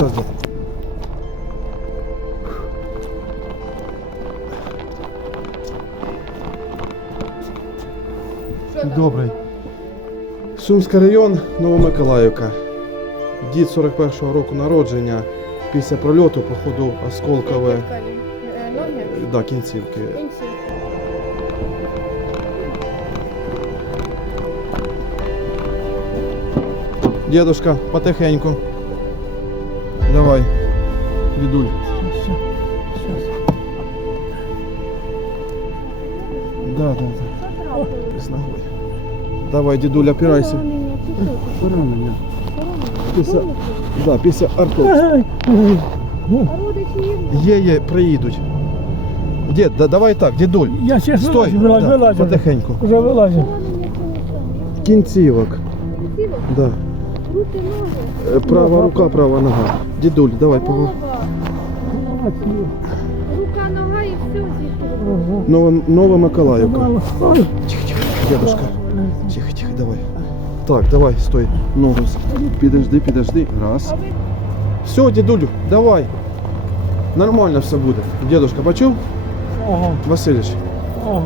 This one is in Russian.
серйозно. Добрий. Сумський район Новомиколаївка. Дід 41-го року народження після прольоту походу осколкове е, да, кінцівки. Дедушка, потихеньку. Давай. Дідуль. Да, да, да. З ногою. Давай, дідуль, опирайся. Поранення. Після, да, після арту. Є, є, приїдуть. Дід, да, давай так, дідуль. Я сейчас Стой, вилазь, вилазь, да, вилазь. уже. потихеньку. Уже вилазь. Кінцівок. Да. Руки, ноги. Е, Права рука, права нога. Дідуль, давай поговори. Голова. Рука, нога і все звідти. Нова, Нова Миколаївка. Ой, Дедушка. Тихо, тихо, давай. Так, давай, стой. Ногу. с- Підожди, підожди. Раз. Все, дідулю, давай. Нормально все буде. Дедушка, почув? Ага, Васильович, ага.